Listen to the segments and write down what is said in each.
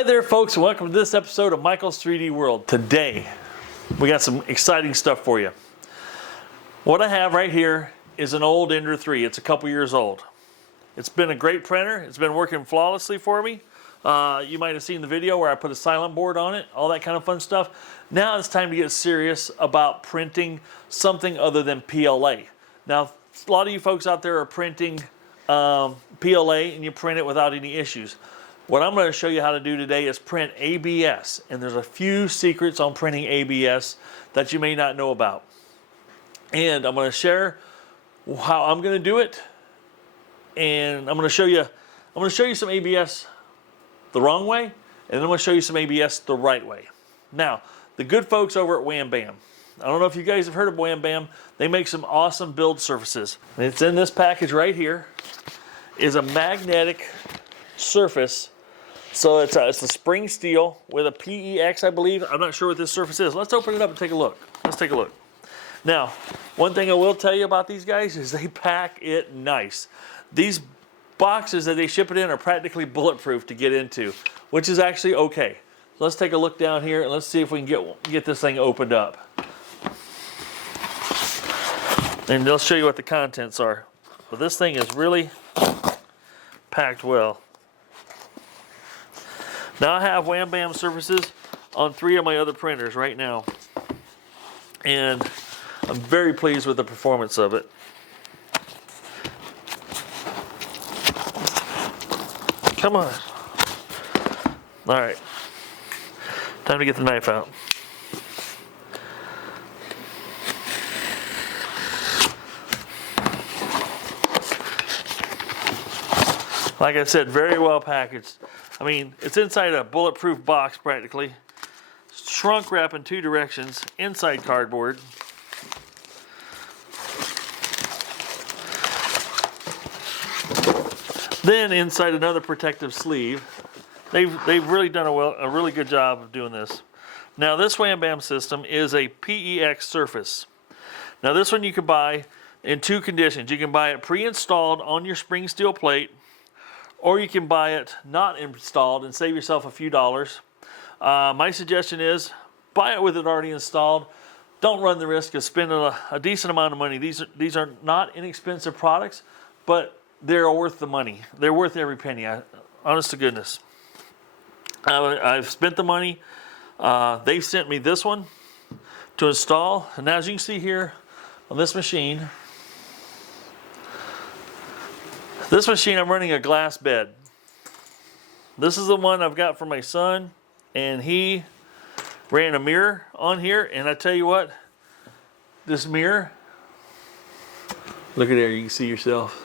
Hi there folks, and welcome to this episode of Michael's 3D World. Today, we got some exciting stuff for you. What I have right here is an old Ender 3. It's a couple years old. It's been a great printer. It's been working flawlessly for me. You might have seen the video where I put a silent board on it, all that kind of fun stuff. Now it's time to get serious about printing something other than PLA. Now, a lot of you folks out there are printing PLA and you print it without any issues. What I'm going to show you how to do today is print ABS, and there's a few secrets on printing ABS that you may not know about. And I'm going to share how I'm going to do it, and I'm going to show you some ABS the wrong way, and then I'm going to show you some ABS the right way. Now, the good folks over at WHAM BAM. I don't know if you guys have heard of WHAM BAM. They make some awesome build surfaces. And it's in this package right here. Is a magnetic surface. So it's a spring steel with a PEX, I believe. I'm not sure what this surface is. Let's open it up and take a look. Let's take a look. Now, one thing I will tell you about these guys is they pack it nice. These boxes that they ship it in are practically bulletproof to get into, which is actually okay. Let's take a look down here and let's see if we can get this thing opened up. And they'll show you what the contents are. But this thing is really packed well. Now I have WHAM BAM surfaces on 3 of my other printers right now. And I'm very pleased with the performance of it. Come on. All right. Time to get the knife out. Like I said, very well packaged. I mean, it's inside a bulletproof box practically. Shrunk wrap in 2 directions, inside cardboard. Then inside another protective sleeve. They've really done a really good job of doing this. Now this WHAM BAM system is a PEX surface. Now this one you can buy in 2 conditions. You can buy it pre-installed on your spring steel plate, or you can buy it not installed and save yourself a few dollars. My suggestion is buy it with it already installed. Don't run the risk of spending a decent amount of money. These are not inexpensive products, but they're worth the money. They're worth every penny, honest to goodness. I've spent the money. They sent me this one to install. And as you can see here on this machine, I'm running a glass bed. This is the one I've got for my son, and he ran a mirror on here, and I tell you what, this mirror, look at there, you can see yourself.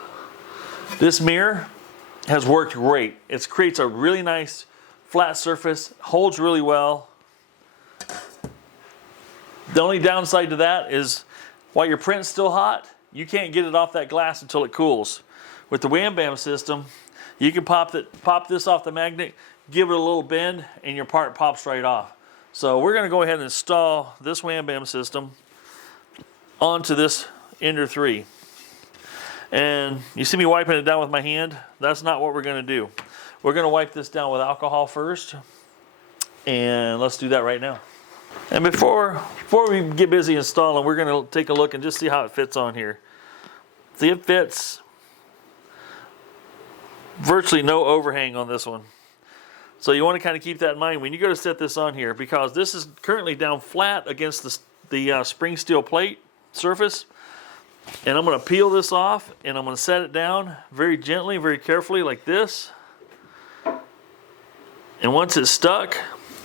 This mirror has worked great. It creates a really nice flat surface, holds really well. The only downside to that is while your print's still hot, you can't get it off that glass until it cools. With the WHAM BAM system, you can pop this off the magnet, give it a little bend, and your part pops right off. So we're going to go ahead and install this WHAM BAM system onto this Ender 3. And you see me wiping it down with my hand? That's not what we're going to do. We're going to wipe this down with alcohol first, and let's do that right now. And before we get busy installing, we're going to take a look and just see how it fits on here. See, it fits. Virtually no overhang on this one. So you want to kind of keep that in mind when you go to set this on here, because this is currently down flat against the spring steel plate surface. And I'm going to peel this off, and I'm going to set it down very gently, very carefully like this. And once it's stuck,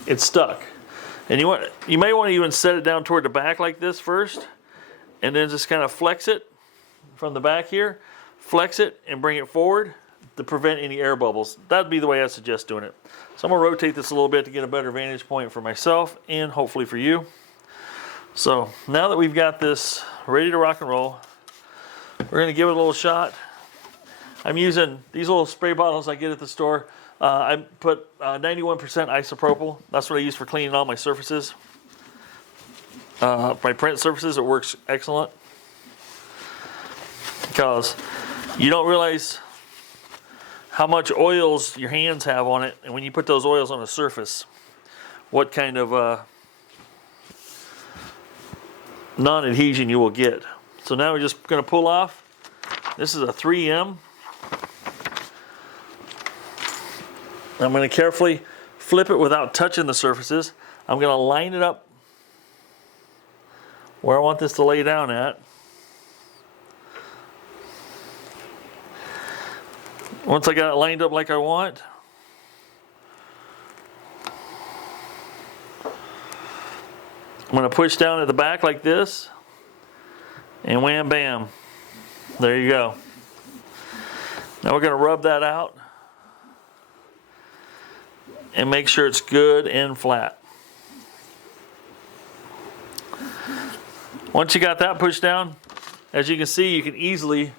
it's stuck. And you may want to even set it down toward the back like this first, and then just kind of flex it from the back here, flex it and bring it forward to prevent any air bubbles. That'd be the way I suggest doing it. So I'm going to rotate this a little bit to get a better vantage point for myself and hopefully for you. So now that we've got this ready to rock and roll, we're going to give it a little shot. I'm using these little spray bottles I get at the store. I put 91% isopropyl. That's what I use for cleaning all my surfaces. My print surfaces, it works excellent. Because you don't realize how much oils your hands have on it, and when you put those oils on a surface, what kind of non-adhesion you will get. So now we're just going to pull off. This is a 3M. I'm going to carefully flip it without touching the surfaces. I'm going to line it up where I want this to lay down at. Once I got it lined up like I want, I'm going to push down at the back like this, and wham bam, there you go. Now we're going to rub that out and make sure it's good and flat. Once you got that pushed down, as you can see, you can easily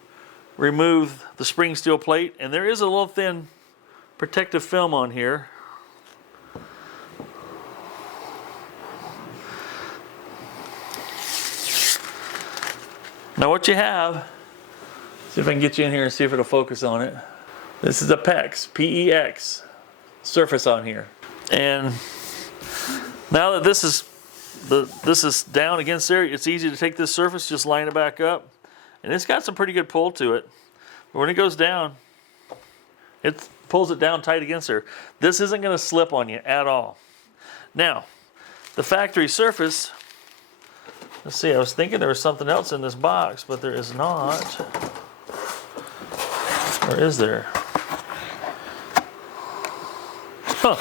remove the spring steel plate, and there is a little thin protective film on here. Now what you have, see if I can get you in here and see if it'll focus on it. This is a PEX, P-E-X surface on here. And now that this is down against there, it's easy to take this surface, just line it back up. And it's got some pretty good pull to it. But when it goes down, it pulls it down tight against there. This isn't going to slip on you at all. Now, the factory surface, let's see, I was thinking there was something else in this box, but there is not. Or is there? Huh.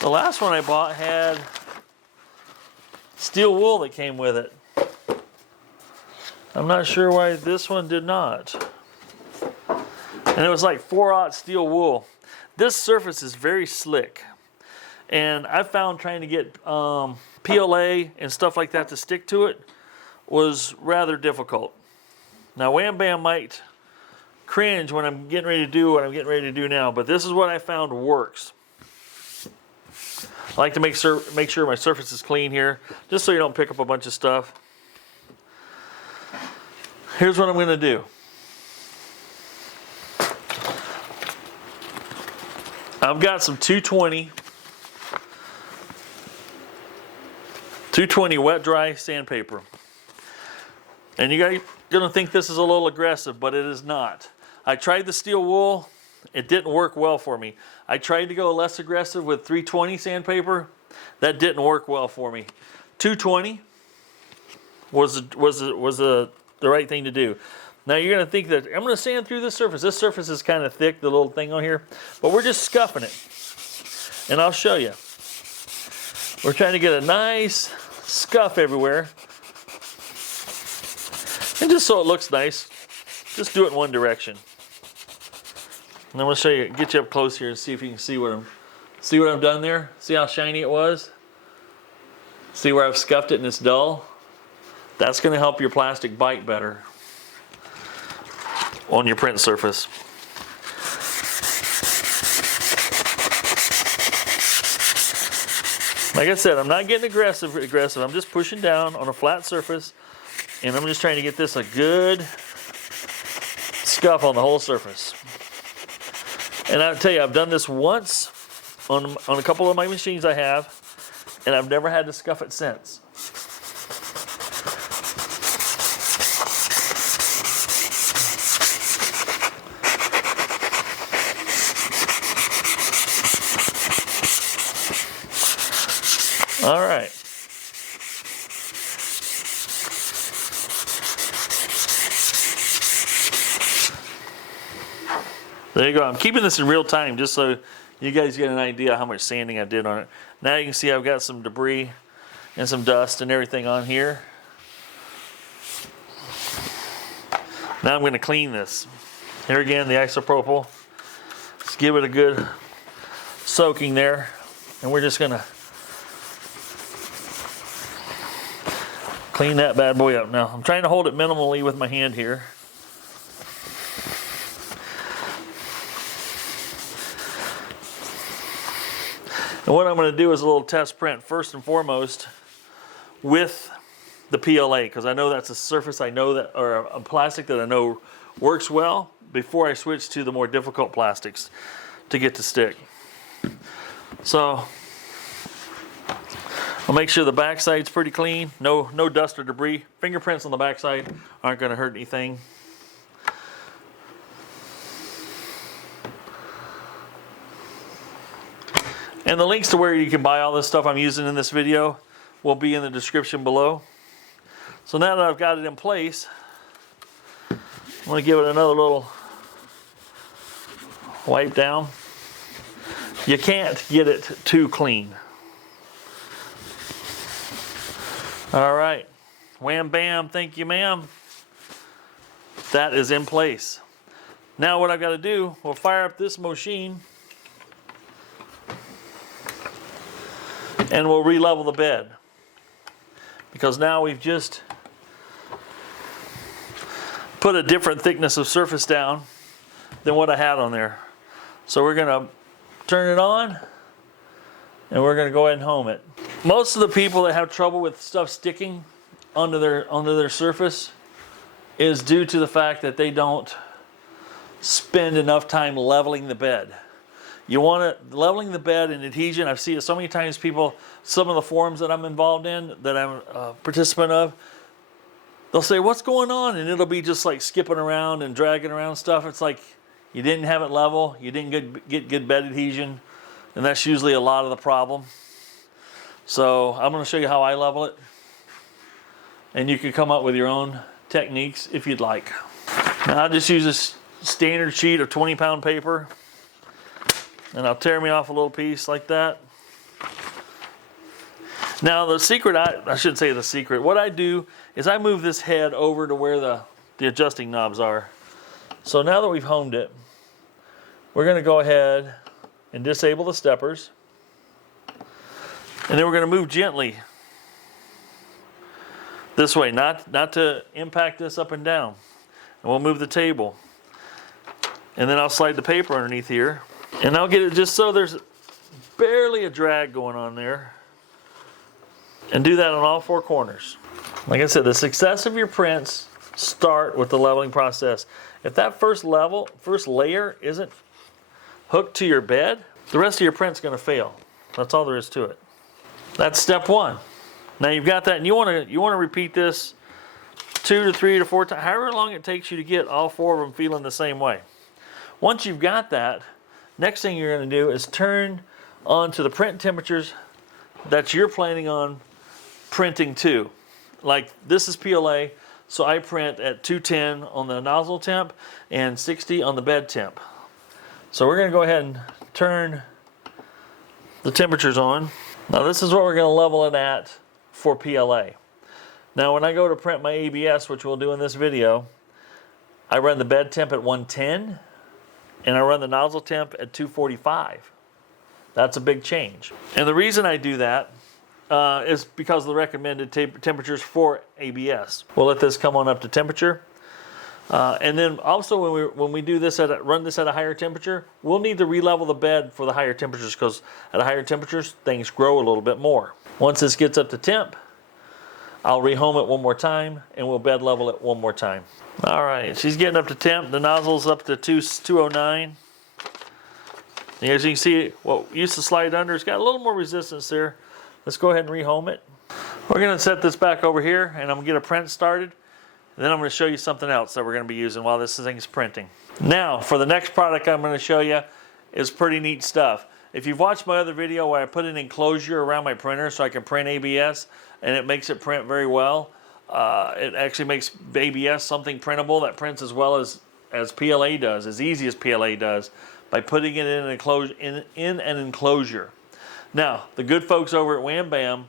The last one I bought had steel wool that came with it. I'm not sure why this one did not. And it was like 4/0 steel wool. This surface is very slick. And I found trying to get PLA and stuff like that to stick to it was rather difficult. Now Wham Bam might cringe when I'm getting ready to do what I'm getting ready to do now, but this is what I found works. I like to make sure my surface is clean here, just so you don't pick up a bunch of stuff. Here's what I'm going to do. I've got some 220 wet dry sandpaper. And you guys are going to think this is a little aggressive, but it is not. I tried the steel wool. It didn't work well for me. I tried to go less aggressive with 320 sandpaper. That didn't work well for me. 220 was the right thing to do. Now you're going to think that I'm going to sand through this surface. This surface is kind of thick, the little thing on here, but we're just scuffing it. And I'll show you. We're trying to get a nice scuff everywhere. And just so it looks nice, just do it in one direction. And I'm going to show you, get you up close here and see if you can see what I've done there. See how shiny it was? See where I've scuffed it and it's dull? That's going to help your plastic bite better on your print surface. Like I said, I'm not getting aggressive. I'm just pushing down on a flat surface, and I'm just trying to get this a good scuff on the whole surface. And I'll tell you, I've done this once on a couple of my machines I have, and I've never had to scuff it since. All right. There you go. I'm keeping this in real time just so you guys get an idea how much sanding I did on it. Now you can see I've got some debris and some dust and everything on here. Now I'm going to clean this. Here again, the isopropyl. Let's give it a good soaking there. And we're just going to clean that bad boy up. Now, I'm trying to hold it minimally with my hand here. And what I'm going to do is a little test print first and foremost with the PLA, because I know that's a surface I know that, or a plastic that I know works well before I switch to the more difficult plastics to get to stick. So I'll make sure the backside's pretty clean, no dust or debris. Fingerprints on the backside aren't going to hurt anything. And the links to where you can buy all this stuff I'm using in this video will be in the description below. So now that I've got it in place, I'm going to give it another little wipe down. You can't get it too clean. All right, wham bam, thank you ma'am. That is in place. Now what I've got to do, we'll fire up this machine and we'll re-level the bed. Because now we've just put a different thickness of surface down than what I had on there. So we're going to turn it on and we're going to go ahead and home it. Most of the people that have trouble with stuff sticking onto their surface is due to the fact that they don't spend enough time leveling the bed. You want it leveling the bed and adhesion. I've seen it so many times. People, some of the forums that I'm involved in, that I'm a participant of, they'll say, "What's going on?" And it'll be just like skipping around and dragging around stuff. It's like you didn't have it level, you didn't get good bed adhesion, and that's usually a lot of the problem. So I'm going to show you how I level it, and you can come up with your own techniques if you'd like. Now I'll just use this standard sheet of 20-pound paper, and I'll tear me off a little piece like that. Now the secret, I shouldn't say the secret, what I do is I move this head over to where the adjusting knobs are. So now that we've homed it, we're going to go ahead and disable the steppers. And then we're going to move gently this way, not to impact this up and down. And we'll move the table. And then I'll slide the paper underneath here. And I'll get it just so there's barely a drag going on there. And do that on all four corners. Like I said, the success of your prints start with the leveling process. If that first layer isn't hooked to your bed, the rest of your print's going to fail. That's all there is to it. That's step one. Now you've got that, and you want to repeat this 2 to 3 to 4 times, however long it takes you to get all four of them feeling the same way. Once you've got that, next thing you're going to do is turn on to the print temperatures that you're planning on printing to. Like this is PLA, so I print at 210 on the nozzle temp and 60 on the bed temp. So we're going to go ahead and turn the temperatures on. Now this is what we're going to level it at for PLA. Now when I go to print my ABS, which we'll do in this video, I run the bed temp at 110 and I run the nozzle temp at 245. That's a big change. And the reason I do that is because of the recommended temperatures for ABS. We'll let this come on up to temperature. And then also when we do this run this at a higher temperature, we'll need to re-level the bed for the higher temperatures, because at higher temperatures things grow a little bit more. Once this gets up to temp, I'll re-home it one more time and we'll bed level it one more time. All right, she's getting up to temp. The nozzle's up to 209. And as you can see, what used to slide under, it's got a little more resistance there. Let's go ahead and re-home it. We're going to set this back over here and I'm going to get a print started. And then I'm going to show you something else that we're going to be using while this thing is printing. Now, for the next product I'm going to show you is pretty neat stuff. If you've watched my other video where I put an enclosure around my printer so I can print ABS, and it makes it print very well, it actually makes ABS something printable that prints as well as PLA does, as easy as PLA does, by putting it in an enclosure. Now, the good folks over at Wham Bam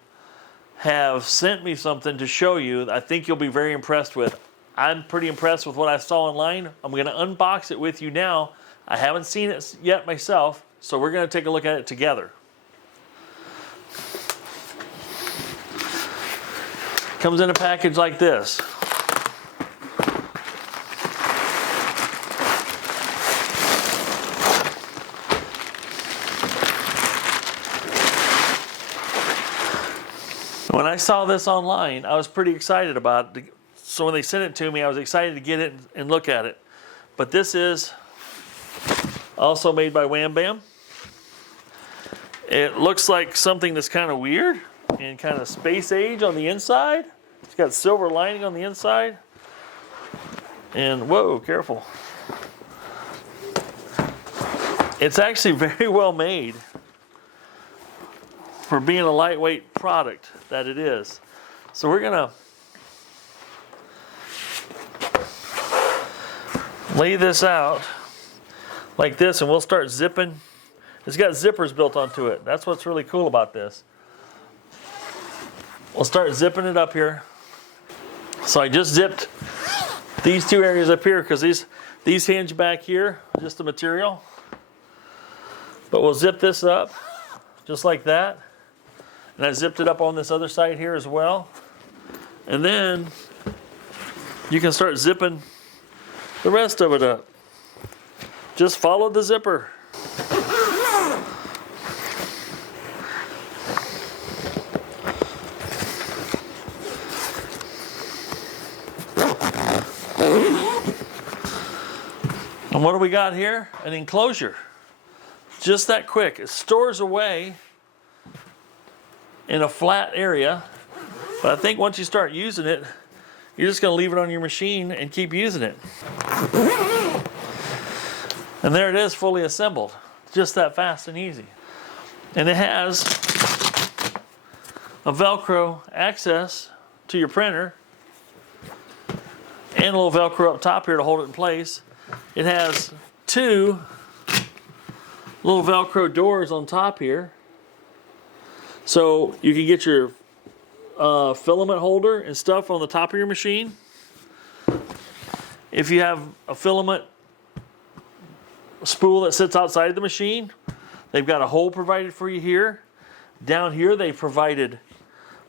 have sent me something to show you that I think you'll be very impressed with. I'm pretty impressed with what I saw online. I'm going to unbox it with you now. I haven't seen it yet myself, so we're going to take a look at it together. Comes in a package like this. When I saw this online, I was pretty excited about it. So when they sent it to me, I was excited to get it and look at it. But this is also made by Wham Bam. It looks like something that's kind of weird and kind of space age on the inside. It's got silver lining on the inside. And whoa, careful. It's actually very well made for being a lightweight product that it is. So we're gonna lay this out like this and we'll start zipping. It's got zippers built onto it. That's what's really cool about this. We'll start zipping it up here. So I just zipped these two areas up here because these hinge back here, just the material. But we'll zip this up just like that. And I zipped it up on this other side here as well. And then you can start zipping the rest of it up. Just follow the zipper. And what do we got here? An enclosure. Just that quick. It stores away in a flat area, but I think once you start using it, you're just going to leave it on your machine and keep using it. And there it is, fully assembled. Just that fast and easy. And it has a Velcro access to your printer and a little Velcro up top here to hold it in place. It has two little Velcro doors on top here. So you can get your filament holder and stuff on the top of your machine. If you have a filament spool that sits outside the machine, they've got a hole provided for you here. Down here they provided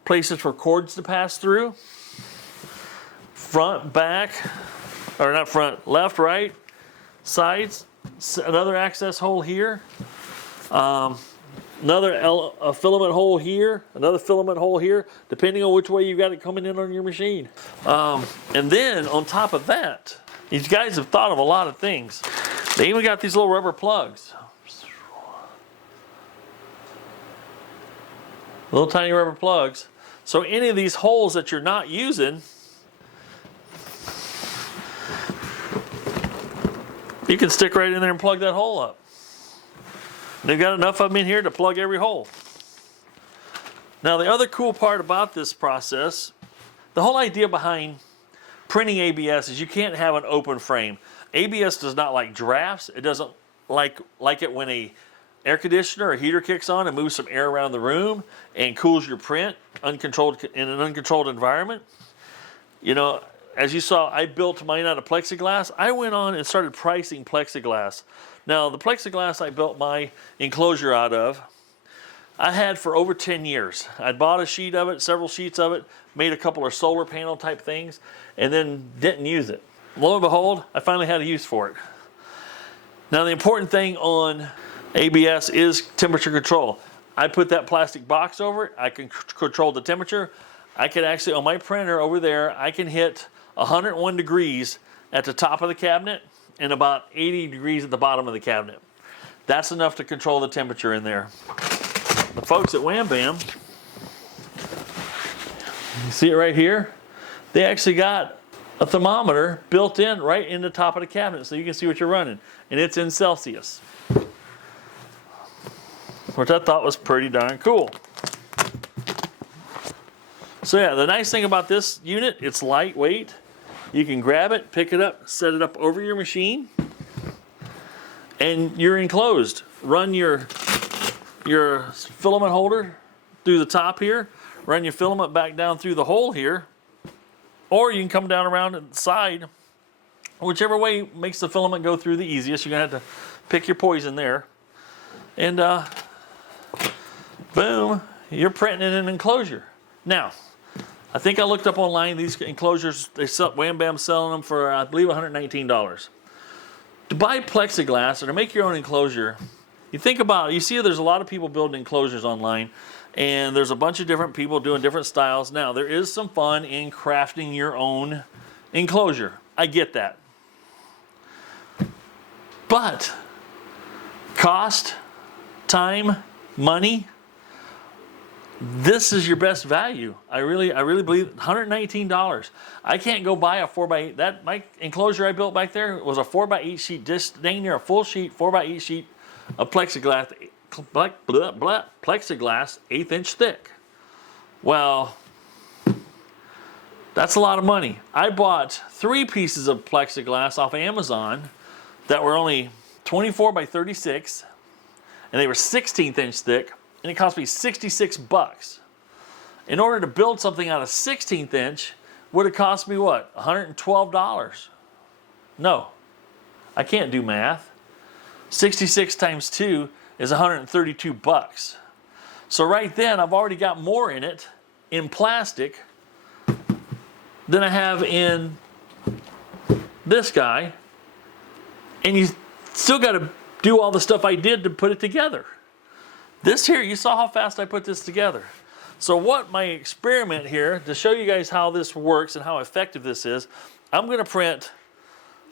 places for cords to pass through. Front, back, or not front, left, right, sides, another access hole here. Another filament hole here, another filament hole here, depending on which way you got it coming in on your machine. And then on top of that, these guys have thought of a lot of things. They even got these little rubber plugs. Little tiny rubber plugs. So any of these holes that you're not using, you can stick right in there and plug that hole up. They've got enough of them in here to plug every hole. Now the other cool part about this process, the whole idea behind printing ABS is you can't have an open frame. ABS does not like drafts. It doesn't like it when a air conditioner or heater kicks on and moves some air around the room and cools your print in an uncontrolled environment. You know, as you saw, I built mine out of plexiglass. I went on and started pricing plexiglass. Now, the plexiglass I built my enclosure out of, I had for over 10 years. I bought a sheet of it, several sheets of it, made a couple of solar panel type things, and then didn't use it. Lo and behold, I finally had a use for it. Now, the important thing on ABS is temperature control. I put that plastic box over it. I can control the temperature. I can actually, on my printer over there, I can hit 101 degrees at the top of the cabinet and about 80 degrees at the bottom of the cabinet. That's enough to control the temperature in there. The folks at Wham Bam, you see it right here? They actually got a thermometer built in right in the top of the cabinet so you can see what you're running. And it's in Celsius, which I thought was pretty darn cool. So yeah, the nice thing about this unit, it's lightweight. You can grab it, pick it up, set it up over your machine, and you're enclosed. Run your filament holder through the top here, run your filament back down through the hole here, or you can come down around the side. Whichever way makes the filament go through the easiest. You're gonna have to pick your poison there. And boom, you're printing in an enclosure. Now, I think I looked up online, these enclosures, Wham Bam selling them for, I believe, $119. To buy plexiglass or to make your own enclosure, you think about it, you see there's a lot of people building enclosures online, and there's a bunch of different people doing different styles. Now, there is some fun in crafting your own enclosure. I get that. But cost, time, money, this is your best value. I really believe $119. I can't go buy a 4x8. That my enclosure I built back there was a 4x8 sheet, just dang near a full sheet, 4x8 sheet of plexiglass, plexiglass 1/8 inch thick. Well, that's a lot of money. I bought 3 pieces of plexiglass off of Amazon that were only 24 by 36, and they were 1/16 inch thick, and it cost me $66. In order to build something out of 1/16 inch, would have cost me what? $112. No, I can't do math. 66 times 2 is $132. So right then, I've already got more in it, in plastic, than I have in this guy. And you still got to do all the stuff I did to put it together. This here, you saw how fast I put this together. So what my experiment here, to show you guys how this works and how effective this is, I'm going to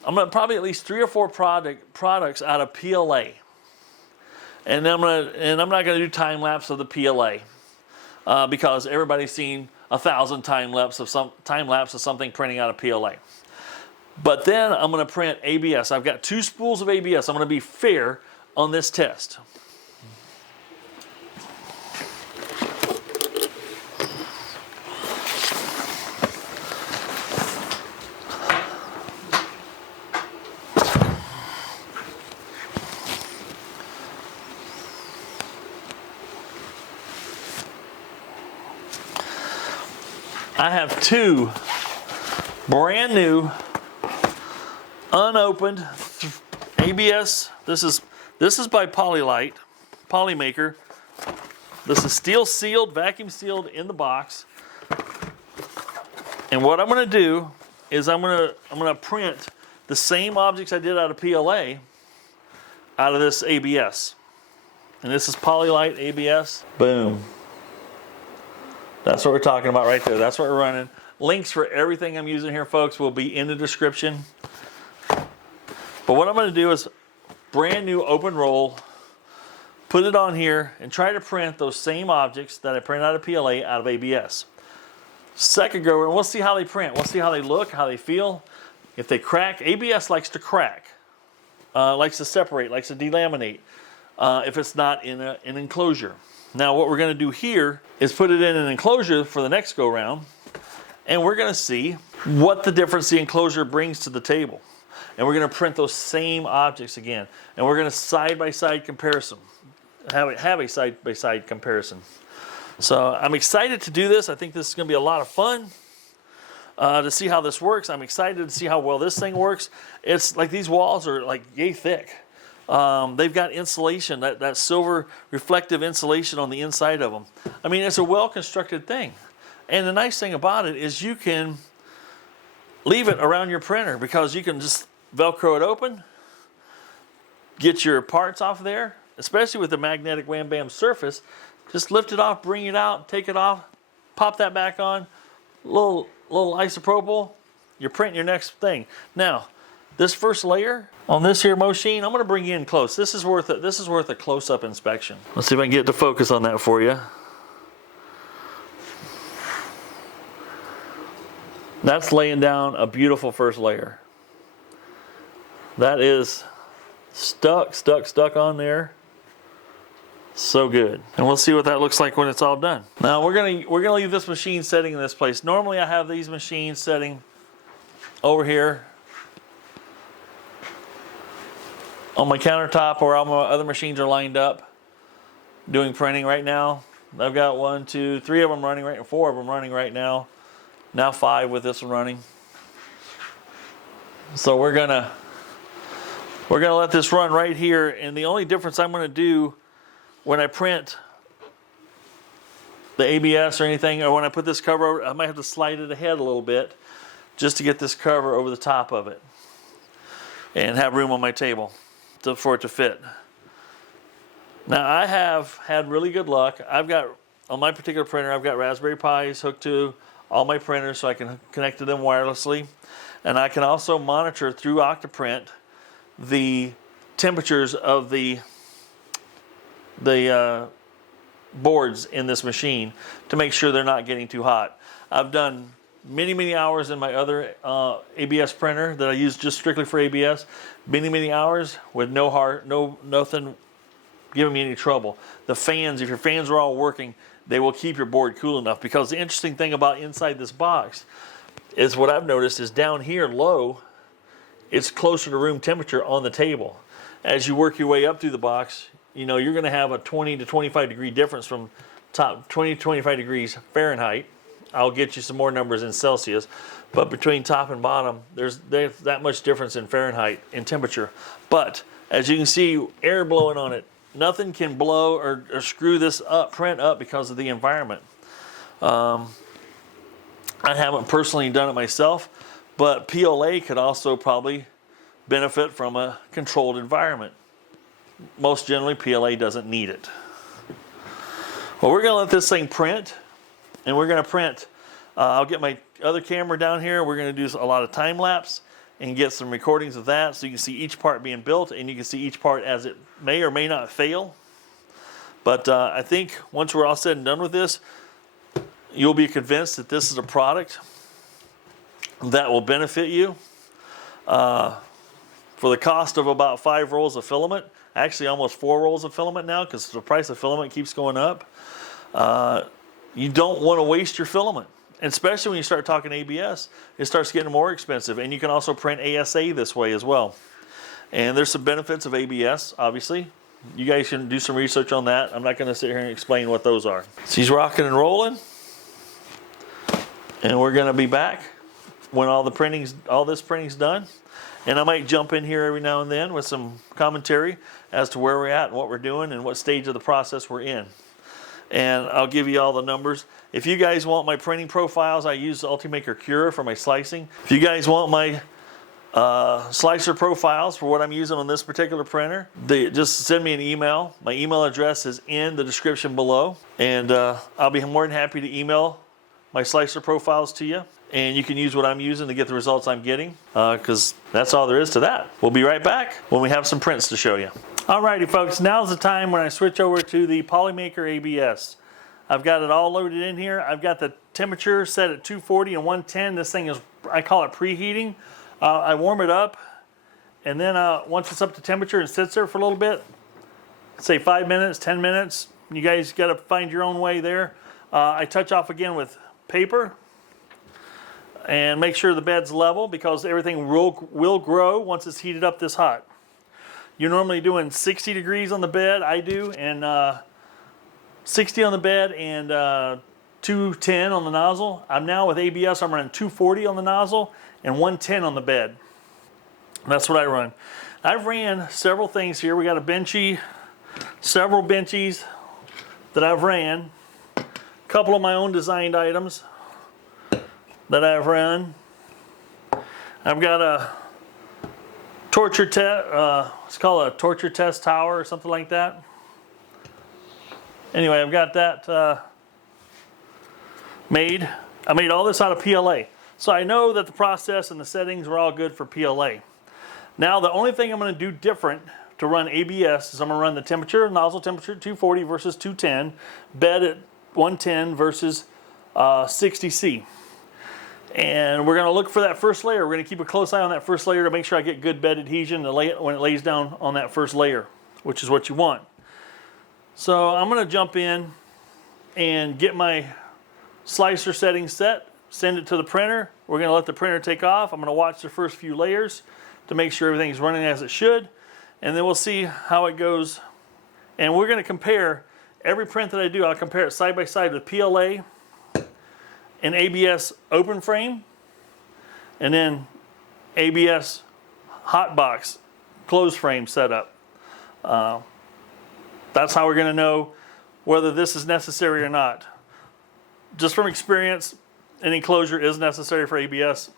probably at least 3 or 4 products out of PLA. And I'm not going to do time lapse of the PLA because everybody's seen 1,000 time lapse of something printing out of PLA. But then I'm going to print ABS. I've got 2 spools of ABS. I'm going to be fair on this test. I have 2 brand new, unopened ABS. This is by Polymaker. This is steel sealed, vacuum sealed in the box. And what I'm going to do is I'm going to print the same objects I did out of PLA out of this ABS. And this is Polylite ABS. Boom. That's what we're talking about right there. That's what we're running. Links for everything I'm using here, folks, will be in the description. But what I'm going to do is brand new open roll, put it on here, and try to print those same objects that I print out of PLA out of ABS. Second go, and we'll see how they print. We'll see how they look, how they feel. If they crack, ABS likes to crack, likes to separate, likes to delaminate if it's not in an enclosure. Now what we're going to do here is put it in an enclosure for the next go round, and we're going to see what the difference the enclosure brings to the table. And we're going to print those same objects again, and we're going to side-by-side comparison, have a side-by-side comparison. So I'm excited to do this. I think this is going to be a lot of fun to see how this works. I'm excited to see how well this thing works. It's like these walls are like yay thick. They've got insulation, that silver reflective insulation on the inside of them. I mean, it's a well-constructed thing. And the nice thing about it is you can leave it around your printer because you can just Velcro it open, get your parts off there, especially with the magnetic Wham Bam surface. Just lift it off, bring it out, take it off, pop that back on, little isopropyl, you're printing your next thing. Now, this first layer on this here machine, I'm going to bring you in close. This is worth a close-up inspection. Let's see if I can get to focus on that for you. That's laying down a beautiful first layer. That is stuck on there. So good. And we'll see what that looks like when it's all done. Now we're gonna leave this machine setting in this place. Normally I have these machines setting over here on my countertop where all my other machines are lined up doing printing right now. I've got 1, 2, 3 of them running right now, 4 of them running right now. Now 5 with this one running. So we're gonna let this run right here, and the only difference I'm gonna do when I print the ABS or anything, or when I put this cover over, I might have to slide it ahead a little bit just to get this cover over the top of it and have room on my table for it to fit. Now I have had really good luck. I've got, on my particular printer, I've got Raspberry Pis hooked to all my printers so I can connect to them wirelessly. And I can also monitor through Octoprint the temperatures of the boards in this machine to make sure they're not getting too hot. I've done many hours in my other ABS printer that I use just strictly for ABS. Many hours with nothing giving me any trouble. The fans, if your fans are all working, they will keep your board cool enough, because the interesting thing about inside this box is what I've noticed is down here low, it's closer to room temperature on the table. As you work your way up through the box, you know, you're going to have a 20 to 25 degree difference from top, 20 to 25 degrees Fahrenheit. I'll get you some more numbers in Celsius, but between top and bottom, there's that much difference in Fahrenheit in temperature. But as you can see, air blowing on it, nothing can blow or screw this print up because of the environment. I haven't personally done it myself, but PLA could also probably benefit from a controlled environment. Most generally, PLA doesn't need it. Well, we're going to let this thing print, and we're going to print. I'll get my other camera down here. We're going to do a lot of time lapse and get some recordings of that, so you can see each part being built, and you can see each part as it may or may not fail. But I think once we're all said and done with this, you'll be convinced that this is a product that will benefit you. For the cost of about 5 rolls of filament, actually almost 4 rolls of filament now, because the price of filament keeps going up, you don't want to waste your filament. And especially when you start talking ABS, it starts getting more expensive. And you can also print ASA this way as well. And there's some benefits of ABS, obviously. You guys can do some research on that. I'm not going to sit here and explain what those are. So he's rocking and rolling. And we're going to be back when all this printing's done. And I might jump in here every now and then with some commentary as to where we're at and what we're doing and what stage of the process we're in. And I'll give you all the numbers. If you guys want my printing profiles, I use Ultimaker Cura for my slicing. If you guys want my slicer profiles for what I'm using on this particular printer, just send me an email. My email address is in the description below. And I'll be more than happy to email my slicer profiles to you. And you can use what I'm using to get the results I'm getting, because that's all there is to that. We'll be right back when we have some prints to show you. Alrighty folks, now's the time when I switch over to the Polymaker ABS. I've got it all loaded in here. I've got the temperature set at 240 and 110. This thing is, I call it preheating. I warm it up, and then once it's up to temperature and sits there for a little bit, say 5 minutes, 10 minutes, you guys got to find your own way there. I touch off again with paper and make sure the bed's level, because everything will grow once it's heated up this hot. You're normally doing 60 degrees on the bed, I do, and 60 on the bed and 210 on the nozzle. I'm now with ABS, I'm running 240 on the nozzle and 110 on the bed. That's what I run. I've ran several things here. We got a benchy, several benchies that I've ran, a couple of my own designed items that I've run. I've got a torture test, it's called a torture test tower or something like that. Anyway, I've got that made. I made all this out of PLA. So I know that the process and the settings were all good for PLA. Now the only thing I'm going to do different to run ABS is I'm going to run the temperature, nozzle temperature 240 versus 210, bed at 110 versus 60C. And we're going to look for that first layer. We're going to keep a close eye on that first layer to make sure I get good bed adhesion when it lays down on that first layer, which is what you want. So I'm going to jump in and get my slicer settings set, send it to the printer. We're going to let the printer take off. I'm going to watch the first few layers to make sure everything's running as it should. And then we'll see how it goes. And we're going to compare every print that I do. I'll compare it side by side with PLA and ABS open frame, and then ABS hot box closed frame setup. That's how we're going to know whether this is necessary or not. Just from experience, an enclosure is necessary for ABS.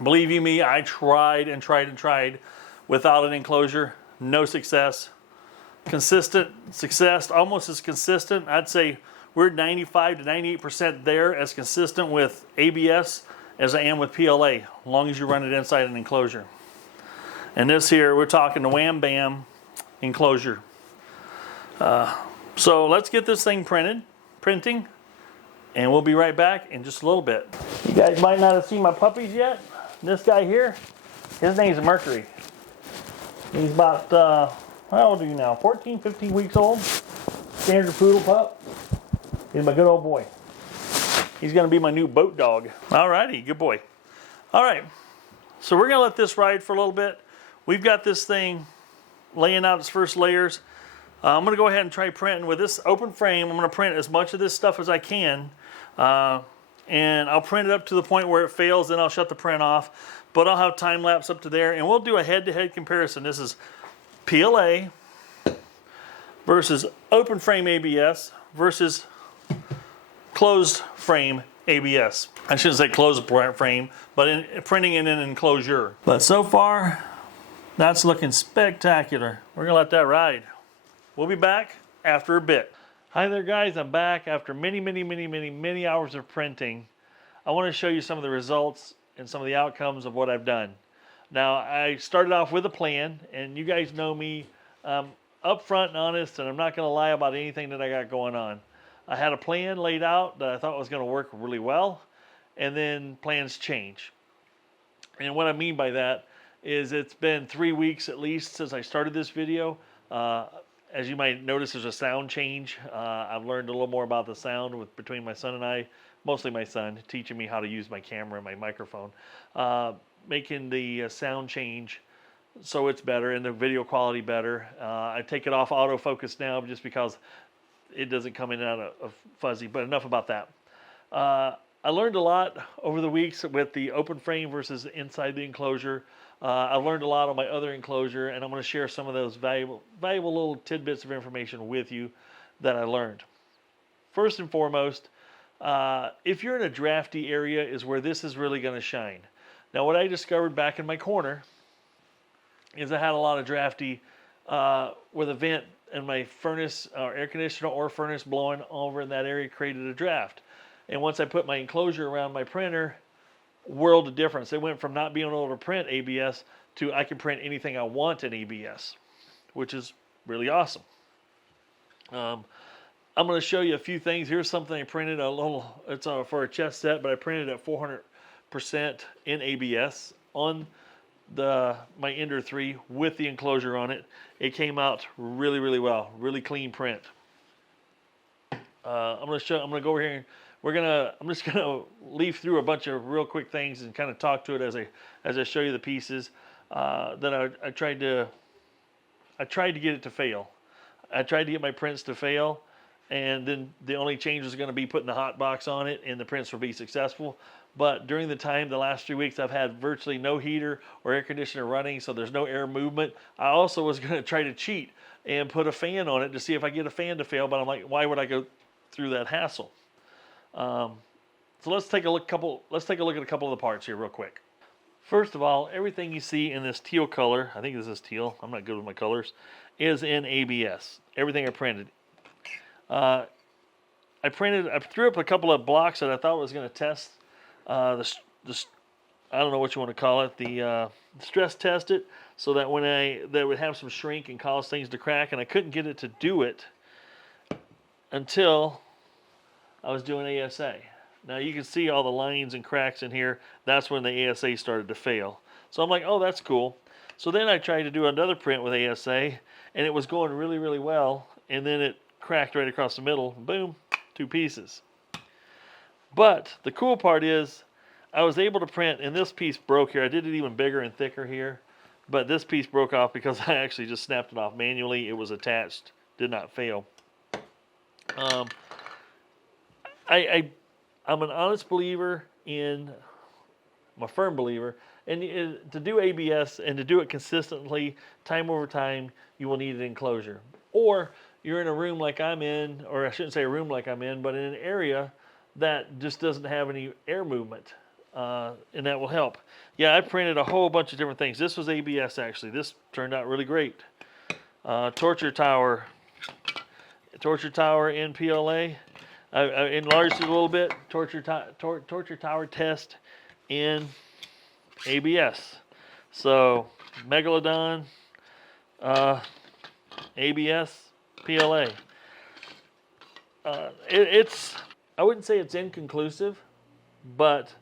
Believe you me, I tried and tried and tried without an enclosure. No success. Consistent success, almost as consistent. I'd say we're 95 to 98% there as consistent with ABS as I am with PLA, as long as you run it inside an enclosure. And this here, we're talking the Wham Bam enclosure. So let's get this thing printing, and we'll be right back in just a little bit. You guys might not have seen my puppies yet. This guy here, his name's Mercury. He's about, how old are you now? 14, 15 weeks old. Standard poodle pup. He's my good old boy. He's gonna be my new boat dog. Alrighty, good boy. All right, so we're gonna let this ride for a little bit. We've got this thing laying out its first layers. I'm gonna go ahead and try printing with this open frame. I'm gonna print as much of this stuff as I can. And I'll print it up to the point where it fails, then I'll shut the print off. But I'll have time lapse up to there, and we'll do a head-to-head comparison. This is PLA versus open frame ABS versus closed frame ABS. I shouldn't say closed frame, but printing in an enclosure. But so far, that's looking spectacular. We're gonna let that ride. We'll be back after a bit. Hi there guys, I'm back after many hours of printing. I want to show you some of the results and some of the outcomes of what I've done. Now, I started off with a plan, and you guys know me, upfront and honest, and I'm not gonna lie about anything that I got going on. I had a plan laid out that I thought was gonna work really well, and then plans change. And what I mean by that is it's been 3 weeks at least since I started this video. As you might notice, there's a sound change. I've learned a little more about the sound between my son and I, mostly my son, teaching me how to use my camera and my microphone, making the sound change so it's better and the video quality better. I take it off autofocus now just because it doesn't come in and out of fuzzy, but enough about that. I learned a lot over the weeks with the open frame versus inside the enclosure. I've learned a lot on my other enclosure, and I'm going to share some of those valuable little tidbits of information with you that I learned. First and foremost, if you're in a drafty area is where this is really going to shine. Now, what I discovered back in my corner is I had a lot of drafty with a vent and my furnace or air conditioner or furnace blowing over in that area created a draft. And once I put my enclosure around my printer, world of difference. It went from not being able to print ABS to I can print anything I want in ABS, which is really awesome. I'm going to show you a few things. Here's something I printed a little, it's for a chest set, but I printed at 400% in ABS on my Ender 3 with the enclosure on it. It came out really well, really clean print. I'm going to go over here and I'm just gonna leaf through a bunch of real quick things and kind of talk to it as I show you the pieces that I tried to get it to fail. I tried to get my prints to fail, and then the only change was going to be putting the hot box on it, and the prints will be successful. But during the last 3 weeks, I've had virtually no heater or air conditioner running, so there's no air movement. I also was going to try to cheat and put a fan on it to see if I get a fan to fail, but I'm like, why would I go through that hassle? So let's take a look at a couple of the parts here real quick. First of all, everything you see in this teal color, I think this is teal, I'm not good with my colors, is in ABS. Everything I printed. I threw up a couple of blocks that I thought was going to test I don't know what you want to call it, the stress test it, so that that would have some shrink and cause things to crack, and I couldn't get it to do it until I was doing ASA. Now you can see all the lines and cracks in here. That's when the ASA started to fail. So I'm like, oh, that's cool. So then I tried to do another print with ASA, and it was going really well, and then it cracked right across the middle. Boom, 2 pieces. But the cool part is I was able to print, and this piece broke here. I did it even bigger and thicker here, but this piece broke off because I actually just snapped it off manually. It was attached, did not fail. I'm an honest believer I'm a firm believer, and to do ABS and to do it consistently, time over time, you will need an enclosure. Or you're in a room like I'm in, or I shouldn't say a room like I'm in, but in an area that just doesn't have any air movement, and that will help. Yeah, I printed a whole bunch of different things. This was ABS actually. This turned out really great. Torture Tower in PLA. I enlarged it a little bit. Torture Tower test in ABS. So Megalodon, ABS, PLA. It's, I wouldn't say it's inconclusive, but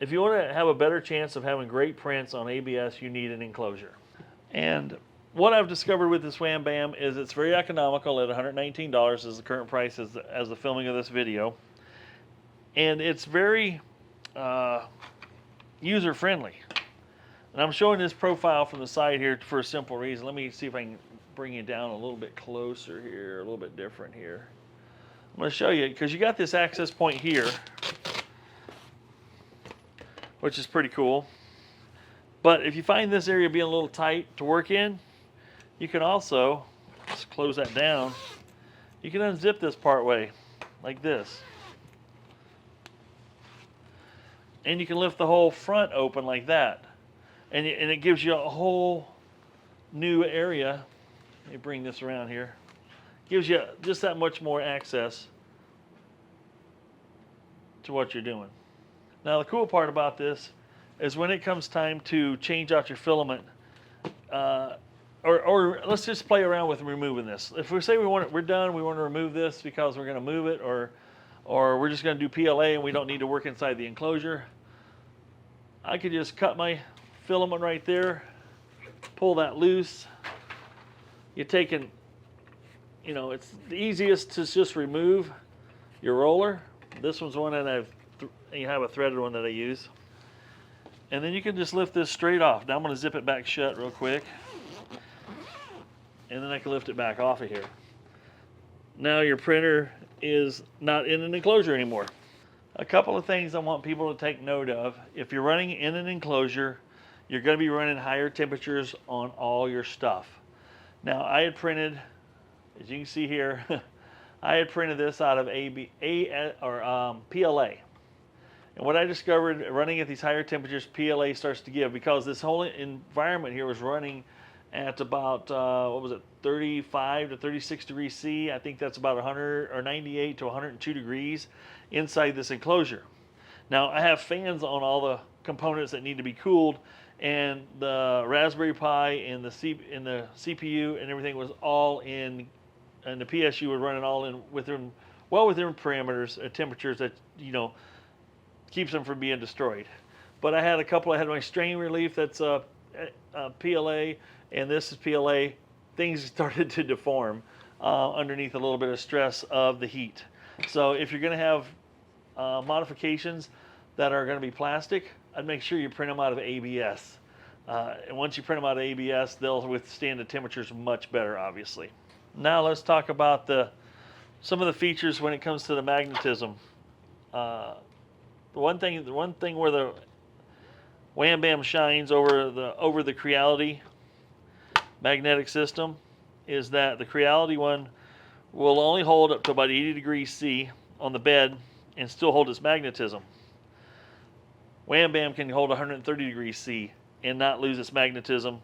if you want to have a better chance of having great prints on ABS, you need an enclosure. And what I've discovered with this Wham Bam is it's very economical at $119 is the current price as the filming of this video. And it's very user friendly. And I'm showing this profile from the side here for a simple reason. Let me see if I can bring you down a little bit closer here, a little bit different here. I'm going to show you, because you got this access point here, which is pretty cool. But if you find this area being a little tight to work in, you can also, just close that down, you can unzip this part way, like this. And you can lift the whole front open like that. And it gives you a whole new area. Let me bring this around here. Gives you just that much more access to what you're doing. Now the cool part about this is when it comes time to change out your filament, or let's just play around with removing this. If we say we're done, we want to remove this because we're going to move it, or we're just going to do PLA and we don't need to work inside the enclosure, I could just cut my filament right there, pull that loose. You're taking, it's the easiest to just remove your roller. This one's one that you have a threaded one that I use. And then you can just lift this straight off. Now I'm going to zip it back shut real quick. And then I can lift it back off of here. Now your printer is not in an enclosure anymore. A couple of things I want people to take note of. If you're running in an enclosure, you're going to be running higher temperatures on all your stuff. Now I had printed, as you can see here, I had printed this out of PLA. And what I discovered running at these higher temperatures, PLA starts to give, because this whole environment here was running at about, 35 to 36 degrees C. I think that's about 100 or 98 to 102 degrees inside this enclosure. Now I have fans on all the components that need to be cooled, and the Raspberry Pi and the CPU and everything was all in, and the PSU was running all in within parameters at temperatures that keeps them from being destroyed. But I had my strain relief that's PLA, and this is PLA. Things started to deform underneath a little bit of stress of the heat. So if you're going to have modifications that are going to be plastic, I'd make sure you print them out of ABS. And once you print them out of ABS, they'll withstand the temperatures much better, obviously. Now let's talk about some of the features when it comes to the magnetism. The one thing where the Wham Bam shines over the Creality magnetic system is that the Creality one will only hold up to about 80 degrees C on the bed and still hold its magnetism. Wham Bam can hold 130 degrees C and not lose its magnetism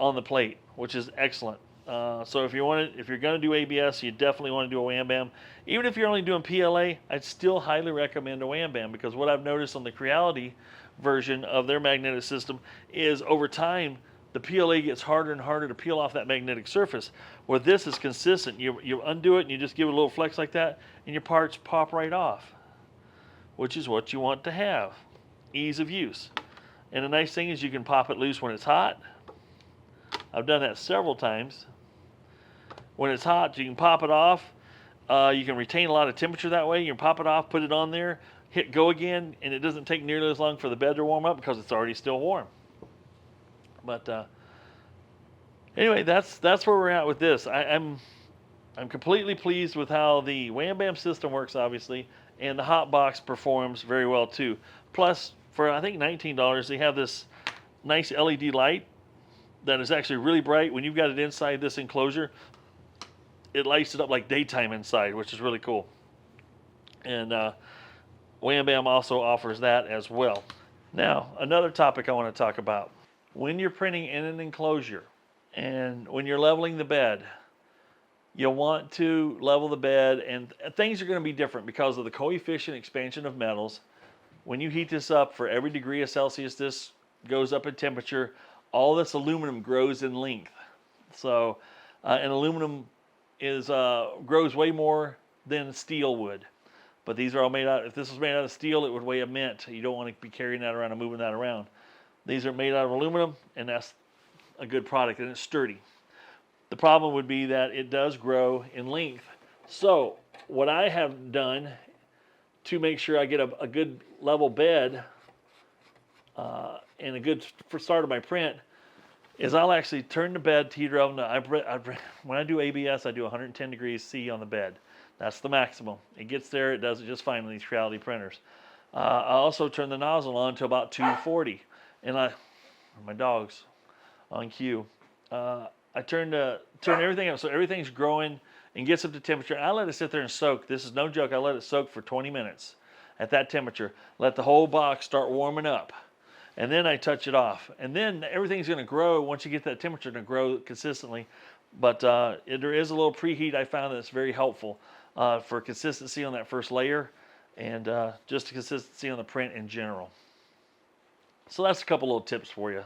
on the plate, which is excellent. So if you're going to do ABS, you definitely want to do a Wham Bam. Even if you're only doing PLA, I'd still highly recommend a Wham Bam, because what I've noticed on the Creality version of their magnetic system is over time the PLA gets harder and harder to peel off that magnetic surface. Where this is consistent, you undo it and you just give it a little flex like that, and your parts pop right off, which is what you want to have. Ease of use. And the nice thing is you can pop it loose when it's hot. I've done that several times. When it's hot, you can pop it off. You can retain a lot of temperature that way. You can pop it off, put it on there, hit go again, and it doesn't take nearly as long for the bed to warm up because it's already still warm. But anyway, that's where we're at with this. I'm completely pleased with how the Wham Bam system works, obviously, and the hot box performs very well too. Plus, for I think $19, they have this nice LED light that is actually really bright. When you've got it inside this enclosure, it lights it up like daytime inside, which is really cool. And Wham Bam also offers that as well. Now, another topic I want to talk about. When you're printing in an enclosure and when you're leveling the bed, you want to level the bed, and things are going to be different because of the coefficient expansion of metals. When you heat this up, for every degree of Celsius this goes up in temperature. All this aluminum grows in length. So, and aluminum is grows way more than steel would. But these are all made out. If this was made out of steel, it would weigh a mint. You don't want to be carrying that around and moving that around. These are made out of aluminum, and that's a good product, and it's sturdy. The problem would be that it does grow in length. So what I have done to make sure I get a good level bed and a good start of my print is I'll actually turn the bed heater on. When I do ABS, I do 110 degrees C on the bed. That's the maximum. It gets there. It does it just fine with these Creality printers. I also turn the nozzle on to about 240, and my dog's on cue. I turn everything up so everything's growing and gets up to temperature. I let it sit there and soak. This is no joke. I let it soak for 20 minutes at that temperature. Let the whole box start warming up, and then I touch it off. And then everything's going to grow once you get that temperature to grow consistently. But there is a little preheat I found that's very helpful for consistency on that first layer and just consistency on the print in general. So that's a couple little tips for you.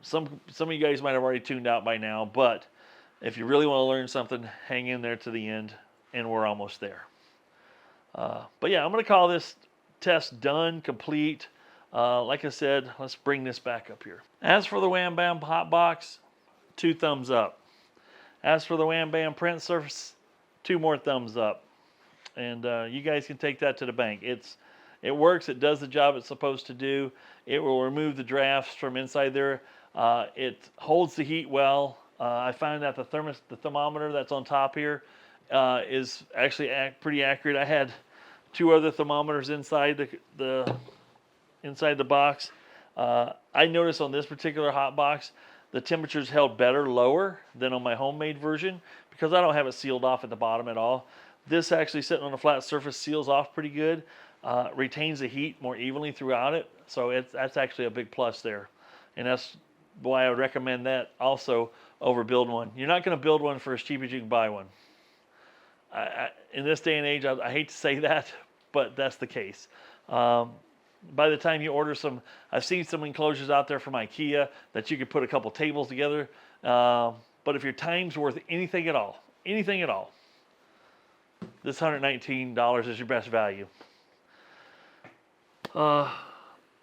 Some of you guys might have already tuned out by now, but if you really want to learn something, hang in there to the end, and we're almost there. But yeah, I'm going to call this test done, complete. Like I said, let's bring this back up here. As for the Wham Bam hot box, 2 thumbs up. As for the Wham Bam print surface, 2 more thumbs up. And you guys can take that to the bank. It works. It does the job it's supposed to do. It will remove the drafts from inside there. It holds the heat well. I find that the thermometer that's on top here is actually pretty accurate. I had 2 other thermometers inside the box. I noticed on this particular hot box, the temperature's held better lower than on my homemade version because I don't have it sealed off at the bottom at all. This actually sitting on a flat surface seals off pretty good. Retains the heat more evenly throughout it, so that's actually a big plus there, and that's why I would recommend that also over build one. You're not going to build one for as cheap as you can buy one. In this day and age, I hate to say that, but that's the case. By the time you order some, I've seen some enclosures out there from IKEA that you could put a couple tables together, but if your time's worth anything at all, this $119 is your best value. I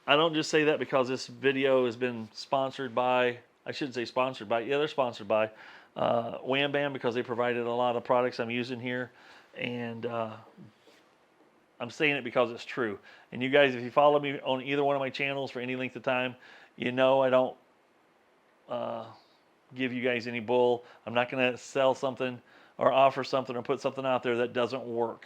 don't just say that because this video has been sponsored by, I shouldn't say sponsored by, yeah, they're sponsored by Wham Bam because they provided a lot of products I'm using here, and I'm saying it because it's true. And you guys, if you follow me on either one of my channels for any length of time, you know I don't give you guys any bull. I'm not going to sell something or offer something or put something out there that doesn't work.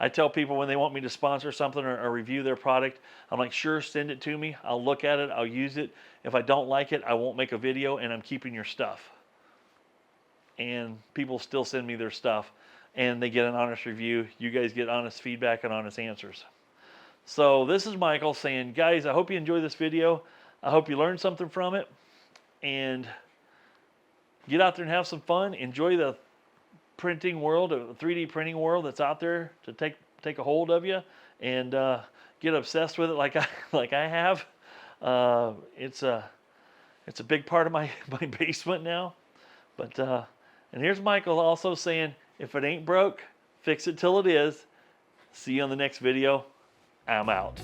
I tell people when they want me to sponsor something or review their product, I'm like, sure, send it to me. I'll look at it. I'll use it. If I don't like it, I won't make a video, and I'm keeping your stuff. And people still send me their stuff, and they get an honest review. You guys get honest feedback and honest answers. So this is Michael saying, guys, I hope you enjoyed this video. I hope you learned something from it, and get out there and have some fun. Enjoy the printing world, a 3D printing world that's out there to take a hold of you, and get obsessed with it like I have. It's a big part of my basement now. But and here's Michael also saying, if it ain't broke, fix it till it is. See you on the next video. I'm out.